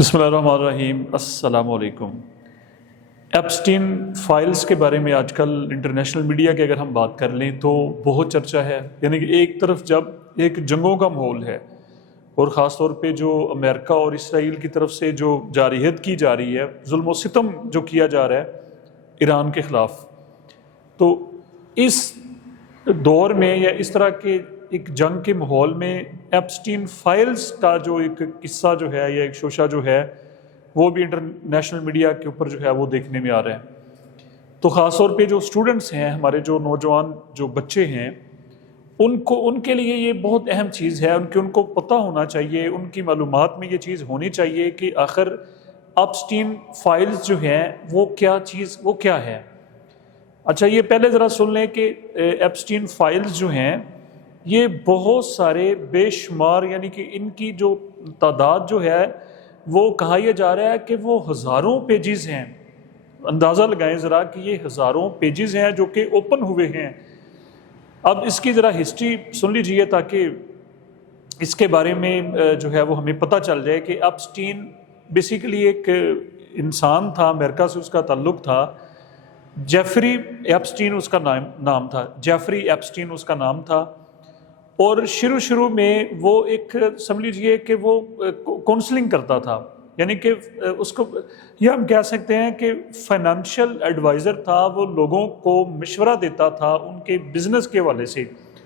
بسم اللہ الرحمن الرحیم۔ السلام علیکم۔ ایپسٹین فائلز کے بارے میں آج کل انٹرنیشنل میڈیا کی اگر ہم بات کر لیں تو بہت چرچہ ہے، یعنی کہ ایک طرف جب ایک جنگوں کا ماحول ہے اور خاص طور پہ جو امریکہ اور اسرائیل کی طرف سے جو جارحیت کی جا رہی ہے، ظلم و ستم جو کیا جا رہا ہے ایران کے خلاف، تو اس دور میں یا اس طرح کے ایک جنگ کے ماحول میں ایپسٹین فائلز کا جو ایک قصہ جو ہے یا ایک شوشہ جو ہے وہ بھی انٹرنیشنل میڈیا کے اوپر جو ہے وہ دیکھنے میں آ رہا ہے۔ تو خاص طور پہ جو اسٹوڈنٹس ہیں، ہمارے جو نوجوان جو بچے ہیں، ان کے لیے یہ بہت اہم چیز ہے، ان کو پتہ ہونا چاہیے، ان کی معلومات میں یہ چیز ہونی چاہیے کہ آخر ایپسٹین فائلز جو ہیں وہ کیا ہے۔ اچھا، یہ پہلے ذرا سن لیں کہ ایپسٹین فائلز جو ہیں یہ بہت سارے بے شمار، یعنی کہ ان کی جو تعداد جو ہے وہ کہا یہ جا رہا ہے کہ وہ ہزاروں پیجز ہیں۔ اندازہ لگائیں ذرا کہ یہ ہزاروں پیجز ہیں جو کہ اوپن ہوئے ہیں۔ اب اس کی ذرا ہسٹری سن لیجئے تاکہ اس کے بارے میں جو ہے وہ ہمیں پتہ چل جائے کہ ایپسٹین بیسیکلی ایک انسان تھا، امریکہ سے اس کا تعلق تھا، جیفری ایپسٹین اس کا نام تھا، جیفری ایپسٹین اس کا نام تھا۔ اور شروع میں وہ ایک سمجھ لیجیے کہ وہ کونسلنگ کرتا تھا، یعنی کہ اس کو یہ ہم کہہ سکتے ہیں کہ فائنانشیل ایڈوائزر تھا، وہ لوگوں کو مشورہ دیتا تھا ان کے بزنس کے حوالے سے۔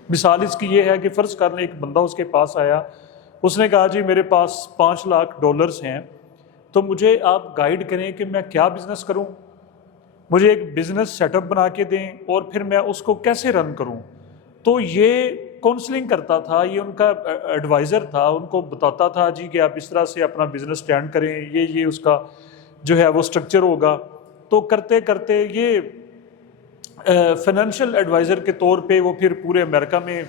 مثال اس کی یہ ہے کہ فرض کر لیں ایک بندہ اس کے پاس آیا، اس نے کہا جی میرے پاس $5 لاکھ ہیں، تو مجھے آپ گائیڈ کریں کہ میں کیا بزنس کروں، مجھے ایک بزنس سیٹ اپ بنا کے دیں اور پھر میں اس کو کیسے رن کروں۔ تو یہ کونسلنگ کرتا تھا، یہ ان کا ایڈوائزر تھا، ان کو بتاتا تھا جی کہ آپ اس طرح سے اپنا بزنس سٹینڈ کریں، یہ اس کا جو ہے وہ سٹرکچر ہوگا۔ تو کرتے کرتے یہ فائنینشیل ایڈوائزر کے طور پہ وہ پھر پورے امریکہ میں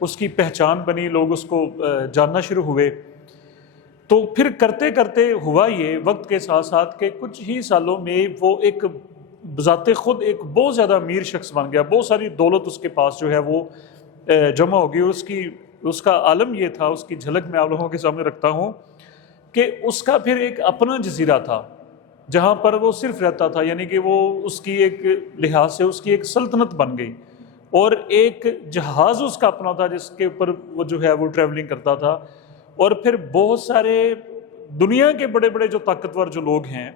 اس کی پہچان بنی، لوگ اس کو جاننا شروع ہوئے۔ تو پھر کرتے کرتے ہوا یہ وقت کے ساتھ ساتھ کہ کچھ ہی سالوں میں وہ ایک بذات خود ایک بہت زیادہ امیر شخص بن گیا، بہت ساری دولت اس کے پاس جو ہے وہ جمع ہوگی۔ اس کا عالم یہ تھا، اس کی جھلک میں آپ لوگوں کے سامنے رکھتا ہوں کہ اس کا پھر ایک اپنا جزیرہ تھا جہاں پر وہ صرف رہتا تھا، یعنی کہ وہ اس کی ایک لحاظ سے اس کی ایک سلطنت بن گئی، اور ایک جہاز اس کا اپنا تھا جس کے اوپر وہ جو ہے وہ ٹریولنگ کرتا تھا۔ اور پھر بہت سارے دنیا کے بڑے بڑے جو طاقتور جو لوگ ہیں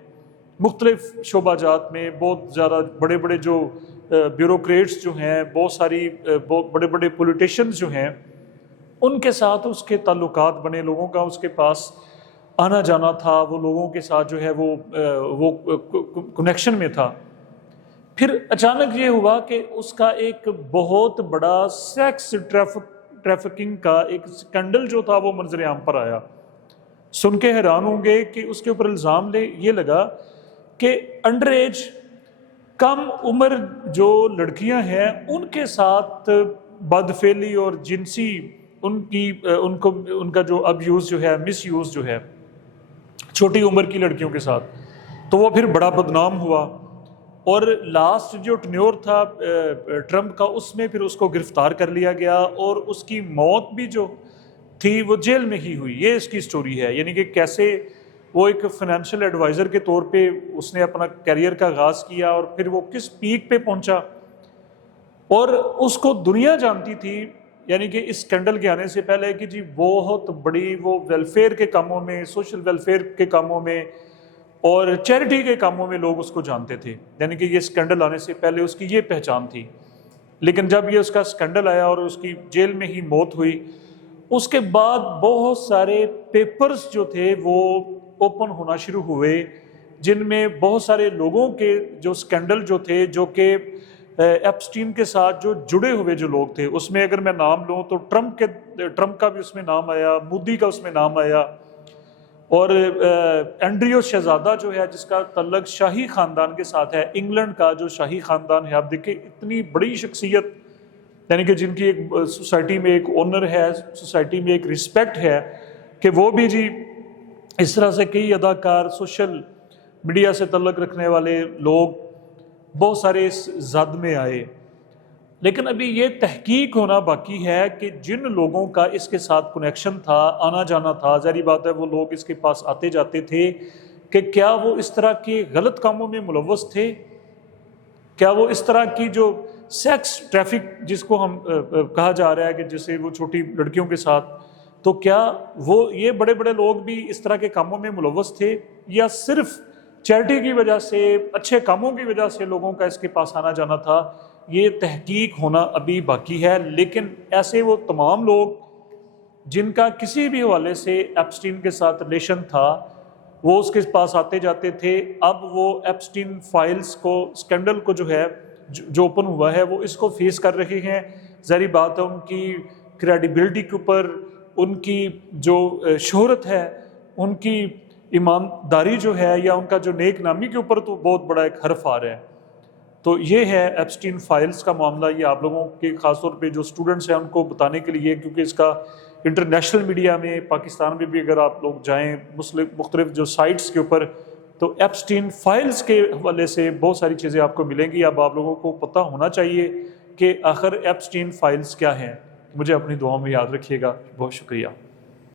مختلف شعبہ جات میں، بہت زیادہ بڑے بڑے جو بیوروکریٹس جو ہیں، بہت ساری بڑے بڑے پولیٹیشنز جو ہیں، ان کے ساتھ اس کے تعلقات بنے، لوگوں کا اس کے پاس آنا جانا تھا، وہ لوگوں کے ساتھ جو ہے وہ کنیکشن میں تھا۔ پھر اچانک یہ ہوا کہ اس کا ایک بہت بڑا سیکس ٹریفکنگ کا ایک سکینڈل جو تھا وہ منظر عام پر آیا۔ سن کے حیران ہوں گے کہ اس کے اوپر الزام یہ لگا کہ انڈر ایج کم عمر جو لڑکیاں ہیں ان کے ساتھ بدفعلی اور جنسی ان کا جو اب یوز جو ہے، مس یوز جو ہے چھوٹی عمر کی لڑکیوں کے ساتھ، تو وہ پھر بڑا بدنام ہوا۔ اور لاسٹ جو ٹنیور تھا ٹرمپ کا، اس میں پھر اس کو گرفتار کر لیا گیا اور اس کی موت بھی جو تھی وہ جیل میں ہی ہوئی۔ یہ اس کی سٹوری ہے، یعنی کہ کیسے وہ ایک فائنینشیل ایڈوائزر کے طور پہ اس نے اپنا کیریئر کا آغاز کیا اور پھر وہ کس پیک پہ پہنچا، اور اس کو دنیا جانتی تھی، یعنی کہ اس اسکینڈل کے آنے سے پہلے کہ جی بہت بڑی وہ ویلفیئر کے کاموں میں، سوشل ویلفیئر کے کاموں میں اور چیریٹی کے کاموں میں لوگ اس کو جانتے تھے، یعنی کہ یہ اسکینڈل آنے سے پہلے اس کی یہ پہچان تھی۔ لیکن جب یہ اس کا اسکینڈل آیا اور اس کی جیل میں ہی موت ہوئی، اس کے بعد بہت سارے پیپرز جو تھے وہ اوپن ہونا شروع ہوئے، جن میں بہت سارے لوگوں کے جو اسکینڈل جو تھے، جو کہ ایپسٹین کے ساتھ جو جڑے ہوئے جو لوگ تھے، اس میں اگر میں نام لوں تو ٹرمپ کا بھی اس میں نام آیا، مودی کا اس میں نام آیا، اور اینڈریو شہزادہ جو ہے جس کا تعلق شاہی خاندان کے ساتھ ہے، انگلینڈ کا جو شاہی خاندان ہے۔ آپ دیکھیں اتنی بڑی شخصیت، یعنی کہ جن کی ایک سوسائٹی میں ایک آنر ہے، سوسائٹی میں ایک رسپیکٹ ہے، کہ وہ بھی جی اس طرح سے کئی اداکار، سوشل میڈیا سے تعلق رکھنے والے لوگ بہت سارے اس زد میں آئے۔ لیکن ابھی یہ تحقیق ہونا باقی ہے کہ جن لوگوں کا اس کے ساتھ کنیکشن تھا، آنا جانا تھا، ظاہری بات ہے وہ لوگ اس کے پاس آتے جاتے تھے، کہ کیا وہ اس طرح کے غلط کاموں میں ملوث تھے، کیا وہ اس طرح کی جو سیکس ٹریفک جس کو ہم کہا جا رہا ہے کہ جسے وہ چھوٹی لڑکیوں کے ساتھ، تو کیا وہ یہ بڑے بڑے لوگ بھی اس طرح کے کاموں میں ملوث تھے، یا صرف چیریٹی کی وجہ سے، اچھے کاموں کی وجہ سے لوگوں کا اس کے پاس آنا جانا تھا؟ یہ تحقیق ہونا ابھی باقی ہے. لیکن ایسے وہ تمام لوگ جن کا کسی بھی حوالے سے ایپسٹین کے ساتھ ریلیشن تھا، وہ اس کے پاس آتے جاتے تھے. اب وہ ایپسٹین فائلز کو، اسکینڈل کو جو ہے جو اوپن ہوا ہے، وہ اس کو فیس کر رہے ہیں. ظاہری بات ہے ان کی کریڈیبلٹی کے اوپر، ان کی جو شہرت ہے، ان کی ایمانداری جو ہے، یا ان کا جو نیک نامی کے اوپر تو بہت بڑا ایک حرف آ رہا ہے. تو یہ ہے ایپسٹین فائلز کا معاملہ. یہ آپ لوگوں کے خاص طور پہ جو اسٹوڈنٹس ہیں ان کو بتانے کے لیے، کیونکہ اس کا انٹرنیشنل میڈیا میں، پاکستان میں بھی اگر آپ لوگ جائیں مختلف جو سائٹس کے اوپر، تو ایپسٹین فائلز کے حوالے سے بہت ساری چیزیں آپ کو ملیں گی. اب آپ لوگوں کو پتہ ہونا چاہیے کہ آخر ایپسٹین فائلز کیا ہیں. مجھے اپنی دعاؤں میں یاد رکھیے گا. بہت شکریہ.